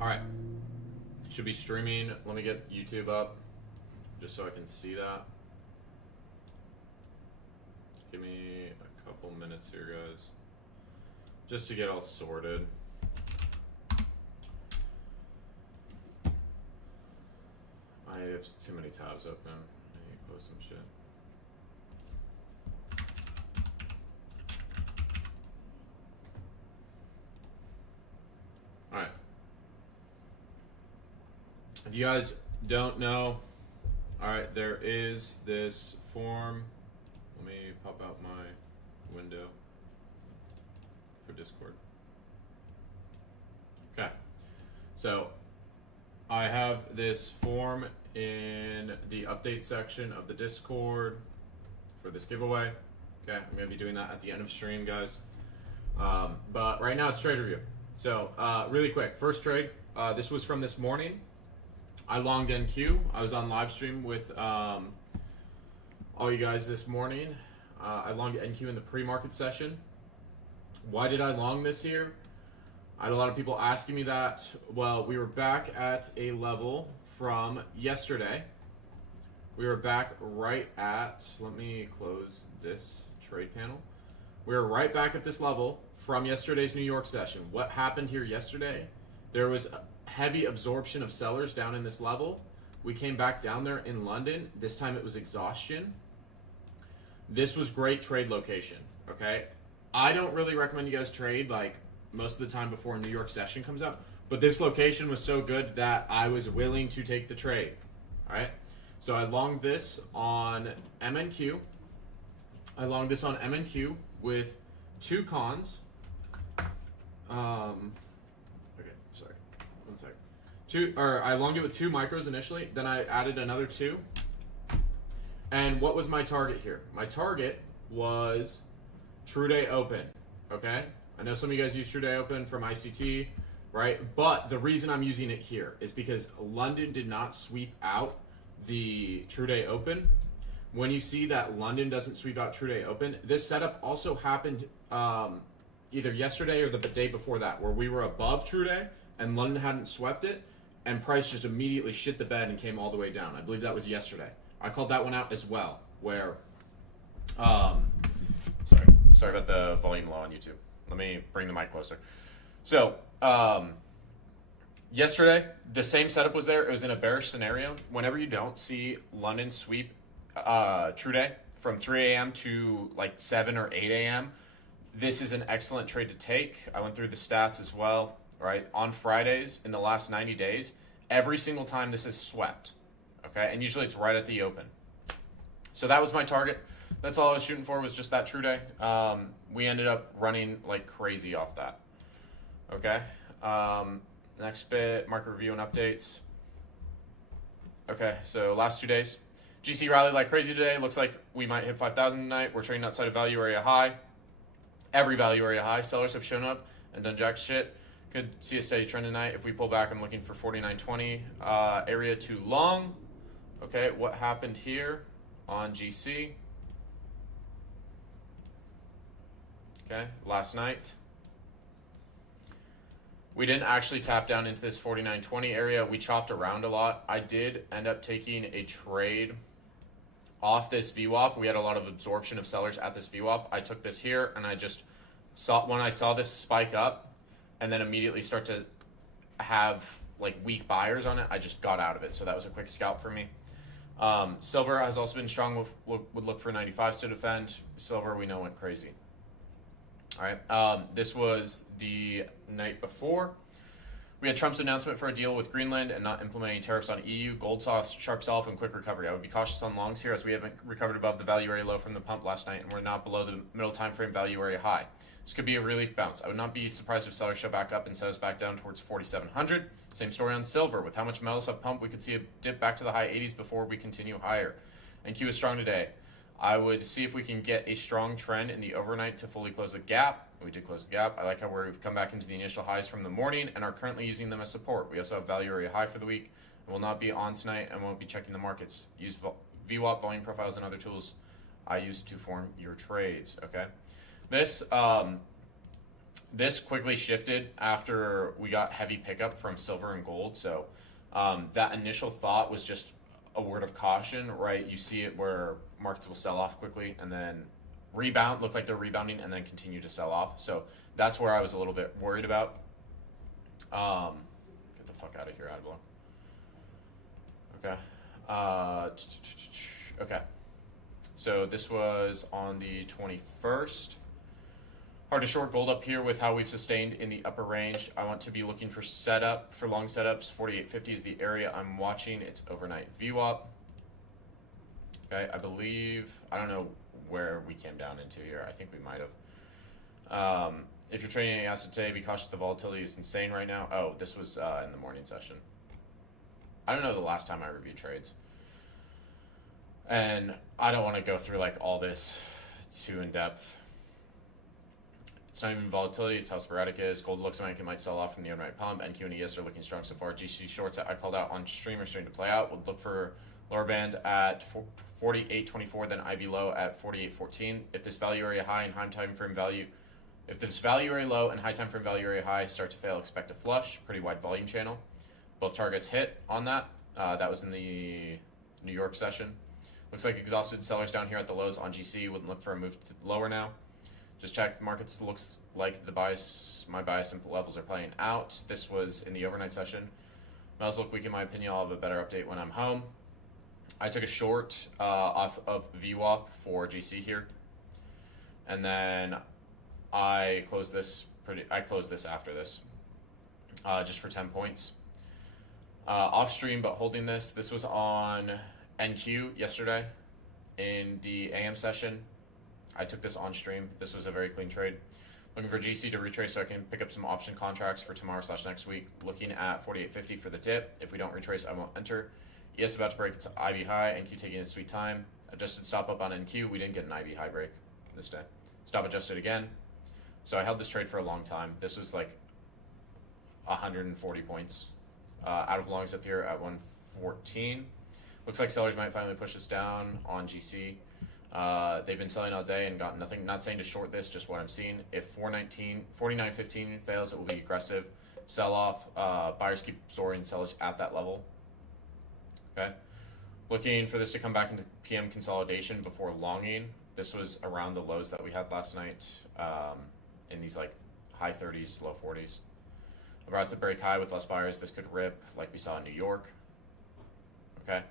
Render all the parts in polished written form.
All right. Should be streaming. Let me get YouTube up just so I can see that. Give me a couple minutes here, guys. Just to get all sorted. I have too many tabs open. I need to close some shit. Alright. If you guys don't know, alright, there is this form. Let me pop out my window for Discord. Okay. So, I have this form in the update section of the Discord for this giveaway. Okay, I'm going to be doing that at the end of stream, guys. But right now it's trade review. So, really quick, first trade. This was from this morning. I longed NQ. I was on live stream with all you guys this morning. I longed NQ in the pre-market session. Why did I long this here? I had a lot of people asking me that. Well, we were back at a level from yesterday. We were back right at, let me close this trade panel. We were right back at this level from yesterday's New York session. What happened here yesterday? There was a heavy absorption of sellers down in this level. We came back down there in London. This time it was exhaustion. This was great trade location, okay? I don't really recommend you guys trade like most of the time before a New York session comes out, but this location was so good that I was willing to take the trade, all right? So I longed this on MNQ. I longed this on MNQ with two cons. Okay, sorry, 1 second. I longed it with two micros initially, then I added another two. And what was my target here? My target was True Day Open, okay? I know some of you guys use True Day Open from ICT, right? But the reason I'm using it here is because London did not sweep out the True Day Open. When you see that London doesn't sweep out True Day Open, this setup also happened either yesterday or the day before that, where we were above True Day and London hadn't swept it, and price just immediately shit the bed and came all the way down. I believe that was yesterday. I called that one out as well, where, sorry about the volume low on YouTube. Let me bring the mic closer. So, yesterday, the same setup was there. It was in a bearish scenario. Whenever you don't see London sweep True Day from 3 a.m. to like 7 or 8 a.m., this is an excellent trade to take. I went through the stats as well, right? On Fridays in the last 90 days, every single time this is swept, okay? And usually it's right at the open. So that was my target. That's all I was shooting for, was just that True Day. We ended up running like crazy off that. Okay. Next bit, market review and updates. Okay, so last 2 days. GC rallied like crazy today. Looks like we might hit 5,000 tonight. We're trading outside of value area high. Every value area high. Sellers have shown up and done jack shit. Could see a steady trend tonight. If we pull back, I'm looking for 49.20. Area too long. Okay, what happened here on GC? Okay, last night. We didn't actually tap down into this 49.20 area. We chopped around a lot. I did end up taking a trade off this VWAP. We had a lot of absorption of sellers at this VWAP. I took this here, and I just saw, when I saw this spike up and then immediately start to have like weak buyers on it, I just got out of it. So that was a quick scalp for me. Silver has also been strong. Would look for 95s to defend. Silver, we know, went crazy. All right, this was the night before. We had Trump's announcement for a deal with Greenland and not implementing tariffs on EU. Gold saw sharp sell-off and quick recovery. I would be cautious on longs here as we haven't recovered above the value area low from the pump last night, and we're not below the middle time frame value area high. This could be a relief bounce. I would not be surprised if sellers show back up and set us back down towards 4,700. Same story on silver. With how much metals have pumped, we could see a dip back to the high 80s before we continue higher. And Q is strong today. I would see if we can get a strong trend in the overnight to fully close the gap. We did close the gap. I like how we've come back into the initial highs from the morning and are currently using them as support. We also have value area high for the week and will not be on tonight and won't be checking the markets. Use VWAP, volume profiles, and other tools I use to form your trades, okay? This this quickly shifted after we got heavy pickup from silver and gold. So that initial thought was just a word of caution, right? You see it where markets will sell off quickly and then rebound, look like they're rebounding, and then continue to sell off. So that's where I was a little bit worried about. Get the fuck out of here, Adblock. Okay. Okay. So this was on the 21st. Hard to short gold up here with how we've sustained in the upper range. I want to be looking for setup, for long setups. 48.50 is the area I'm watching. It's overnight VWAP. Okay, I believe, I don't know where we came down into here. I think we might have. If you're trading any asset today, be cautious. The volatility is insane right now. Oh, this was in the morning session. I don't know the last time I reviewed trades. And I don't want to go through like all this too in depth. It's not even volatility, it's how sporadic it is. Gold looks like it might sell off from the overnight pump. NQ and ES are looking strong so far. GC shorts that I called out on stream are starting to play out. Would look for lower band at 48.24, then IB low at 48.14. If this value area high and high time frame value, if this value area low and high time frame value area high start to fail, expect a flush. Pretty wide volume channel. Both targets hit on that. That was in the New York session. Looks like exhausted sellers down here at the lows on GC. Wouldn't look for a move to lower now. Just checked. Markets looks like the bias, my bias and levels are playing out. This was in the overnight session. Mel's look weak in my opinion. I'll have a better update when I'm home. I took a short off of VWAP for GC here, and then I closed this after this, just for 10 points. Off stream, but holding this. This was on NQ yesterday in the AM session. I took this on stream. This was a very clean trade. Looking for GC to retrace so I can pick up some option contracts for tomorrow/next week. Looking at 48.50 for the dip. If we don't retrace, I won't enter. ES about to break its IB high. NQ taking its sweet time. Adjusted stop up on NQ. We didn't get an IB high break this day. Stop adjusted again. So I held this trade for a long time. This was like 140 points. Out of longs up here at 114. Looks like sellers might finally push this down on GC. They've been selling all day and got nothing. Not saying to short this, just what I'm seeing. If 49.15 fails, it will be aggressive sell off. Buyers keep soaring, sellers at that level. Okay. Looking for this to come back into PM consolidation before longing. This was around the lows that we had last night, in these like high 30s, low 40s. About to break high with less buyers. This could rip like we saw in New York. Okay.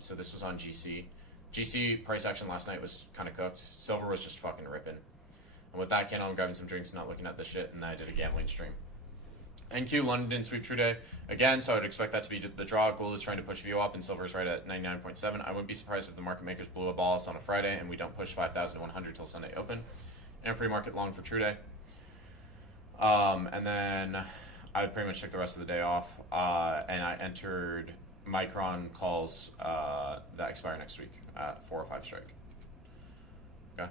So this was on GC. GC price action last night was kind of cooked. Silver was just fucking ripping. And with that candle, I'm grabbing some drinks, not looking at this shit, and I did a gambling stream. NQ London sweep true day again, so I would expect that to be the draw. Gold is trying to push VO up, and silver is right at 99.7. I wouldn't be surprised if the market makers blew a ball on a Friday and we don't push 5,100 till Sunday open. And a pre-market long for true day. And then I pretty much took the rest of the day off, and I entered Micron calls that expire next week at 405 strike. Okay.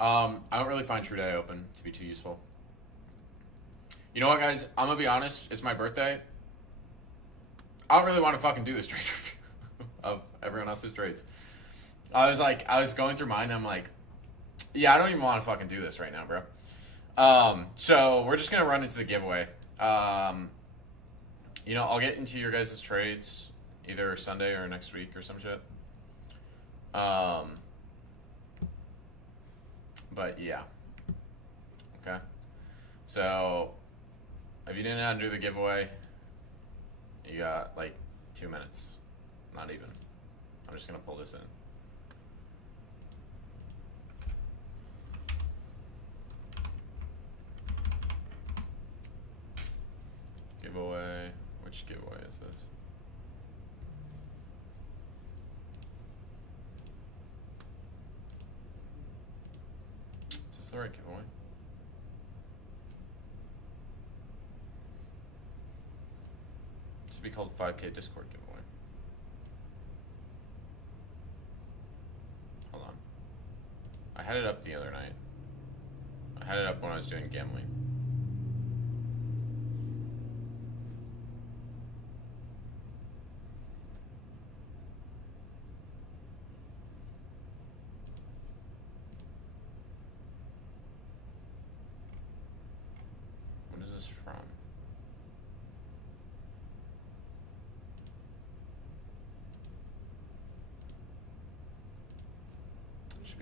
I don't really find True Day open to be too useful. You know what, guys? I'm gonna be honest. It's my birthday. I don't really want to fucking do this trade review of everyone else's trades. I was going through mine, and I'm like, yeah, I don't even want to fucking do this right now, bro. So we're just gonna run into the giveaway. You know, I'll get into your guys' trades either Sunday or next week or some shit. But yeah. Okay. So if you didn't know how to do the giveaway, you got like 2 minutes. Not even. I'm just gonna pull this in. Giveaway. Which giveaway is this? Is this the right giveaway? It should be called 5K Discord giveaway. Hold on. I had it up the other night. I had it up when I was doing gambling.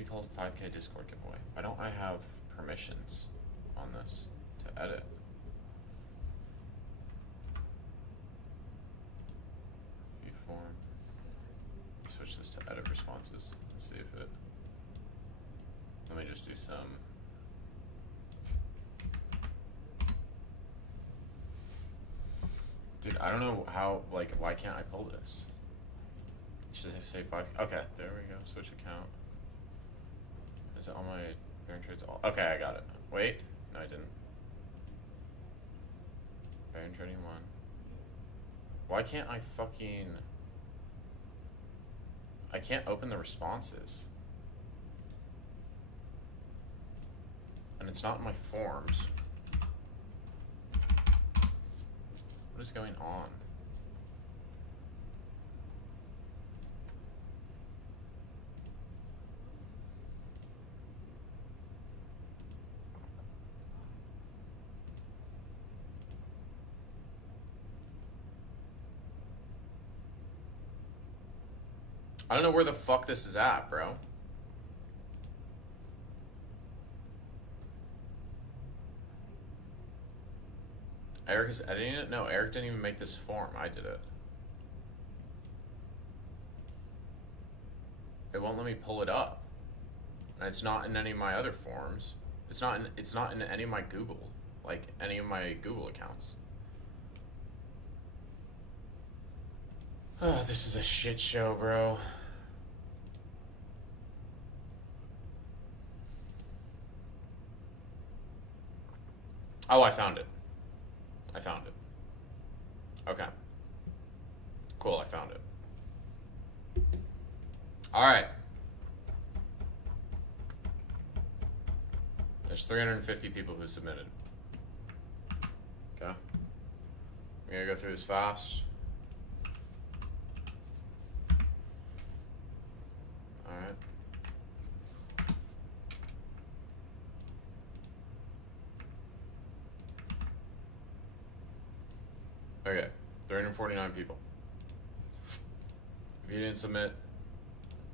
be called 5K Discord giveaway. Why don't I have permissions on this to edit? View form. Switch this to edit responses and see if it. Let me just do some. Dude, I don't know how, like, why can't I pull this? Should I say 5? Okay, there we go. Switch account. Is it all my Baron trades? All okay, I got it. Wait, no, I didn't. Baron trading 1. Why can't I fucking? I can't open the responses, and it's not in my forms. What is going on? I don't know where the fuck this is at, bro. Eric is editing it? No, Eric didn't even make this form. I did it. It won't let me pull it up. And it's not in any of my other forms. It's not in any of my Google, like any of my Google accounts. Oh, this is a shit show, bro. Oh, I found it. I found it. Okay. Cool, I found it. Alright. There's 350 people who submitted. Okay. We're gonna go through this fast. Alright. Okay, 349 people. If you didn't submit,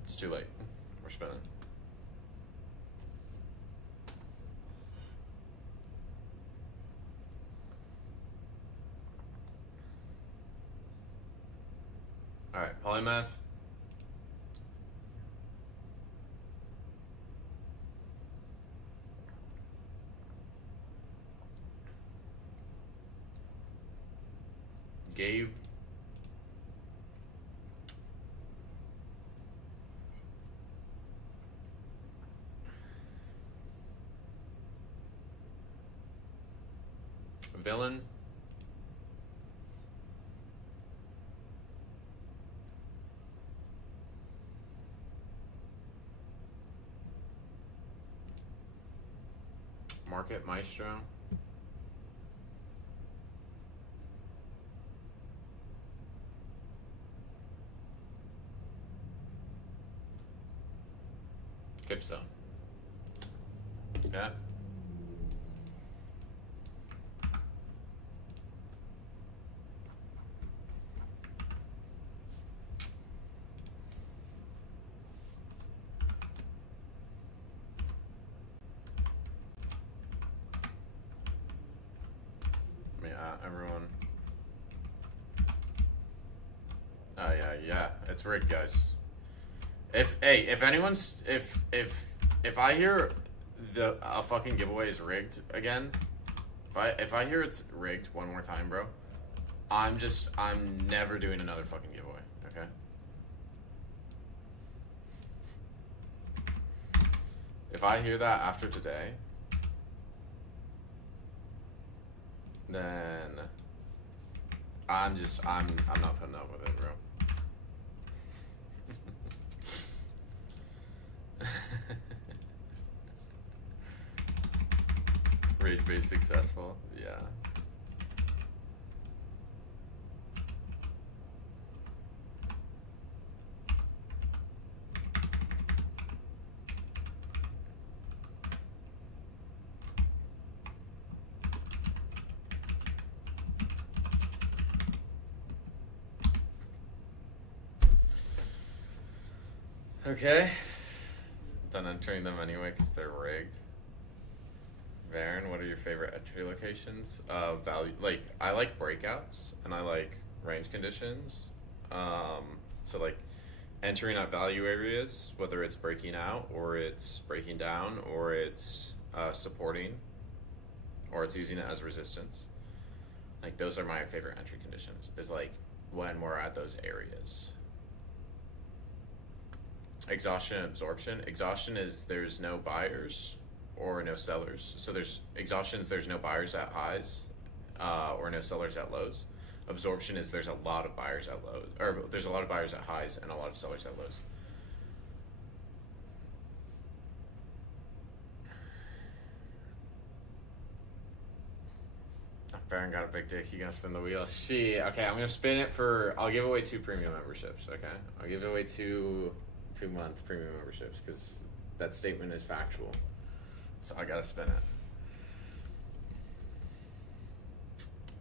it's too late. We're spinning. Alright, polymath. Gabe. Villain. Market Maestro. Kipstone. Okay. Everyone. Oh yeah, it's rigged, guys. If anyone's if I hear a fucking giveaway is rigged again, if I hear it's rigged one more time, bro, I'm never doing another fucking giveaway. Okay. If I hear that after today, then I'm not putting up with it, bro. Rage bait successful, yeah. Okay, done entering them anyway because they're rigged. Varen, what are your favorite entry locations? Value, like I like breakouts and I like range conditions. So like entering at value areas, whether it's breaking out or it's breaking down or it's supporting or it's using it as resistance. Like those are my favorite entry conditions. Is like when we're at those areas. Exhaustion and absorption. Exhaustion is there's no buyers or no sellers. So there's exhaustions, there's no buyers at highs or no sellers at lows. Absorption is there's a lot of buyers at lows, or there's a lot of buyers at highs and a lot of sellers at lows. Baron got a big dick. You gonna spin the wheel? Okay, I'm gonna spin it for. I'll give away 2 premium memberships. Okay, I'll give away 2-month premium memberships because that statement is factual. So I gotta spin it.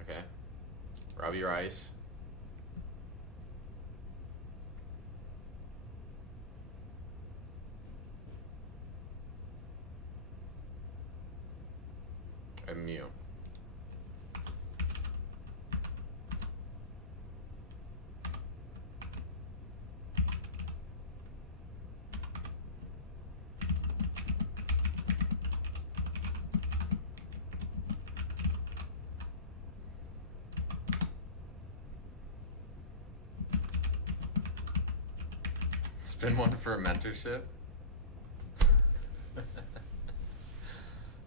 Okay, Robbie Rice. And Mew. Spin one for a mentorship.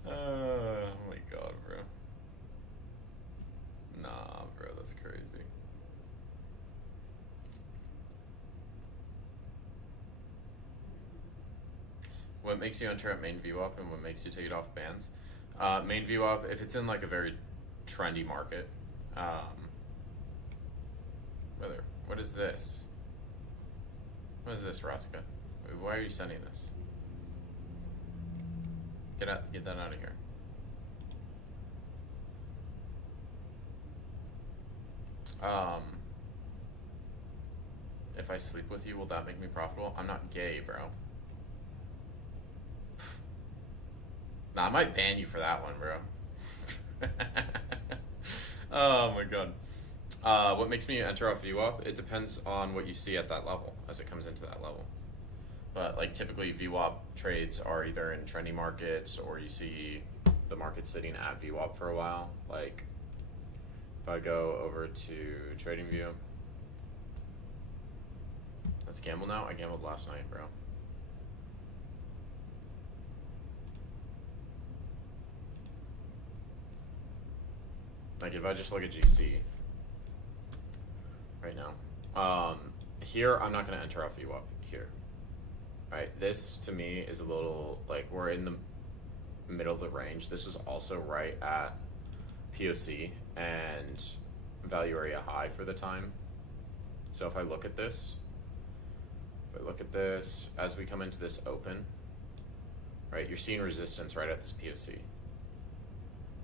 Oh my god, bro. Nah, bro, that's crazy. What makes you enter at main VWAP and what makes you take it off bands? Main VWAP, if it's in like a very trendy market. What is this? What is this, Raska? Why are you sending this? Get that out of here. If I sleep with you, will that make me profitable? I'm not gay, bro. Nah, I might ban you for that one, bro. Oh my god. What makes me enter off VWAP? It depends on what you see at that level as it comes into that level. But like typically VWAP trades are either in trendy markets or you see the market sitting at VWAP for a while. Like if I go over to TradingView, let's gamble now. I gambled last night, bro. Like if I just look at GC right now, here I'm not going to enter off VWAP here. Right, this to me is a little like we're in the middle of the range. This is also right at POC and value area high for the time. So if I look at this, as we come into this open, right, you're seeing resistance right at this POC.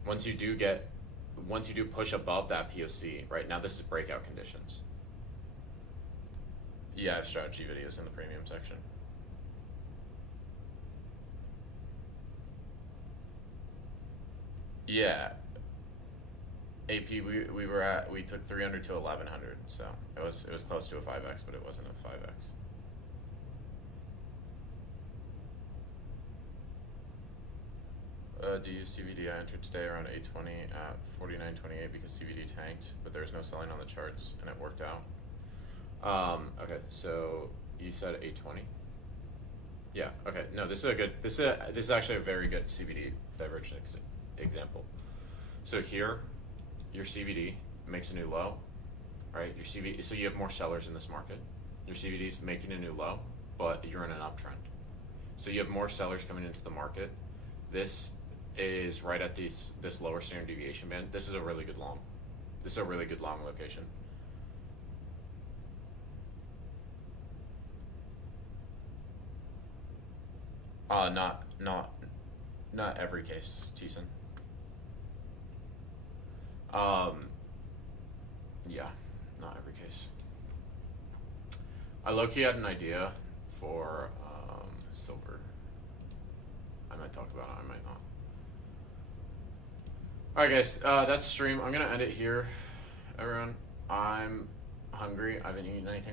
Once you do push above that POC, right now this is breakout conditions. Yeah, I have strategy videos in the premium section. Yeah. AP we took 300 to 1100, so it was close to a 5x, but it wasn't a 5x. Do you use CVD? I entered today around 820 at 49.28 because CVD tanked, but there was no selling on the charts and it worked out. Okay, so you said 820. Yeah. Okay. No, this is actually a very good CVD divergence example. So here, your CVD makes a new low, right? Your CVD, so you have more sellers in this market. Your CVD is making a new low, but you're in an uptrend. So you have more sellers coming into the market. This is right at this lower standard deviation band. This is a really good long. This is a really good long location. Not every case, Teason. Yeah, not every case. I low-key had an idea for silver. I might talk about it, I might not. Alright guys, that's stream. I'm gonna end it here, everyone. I'm hungry. I haven't eaten anything all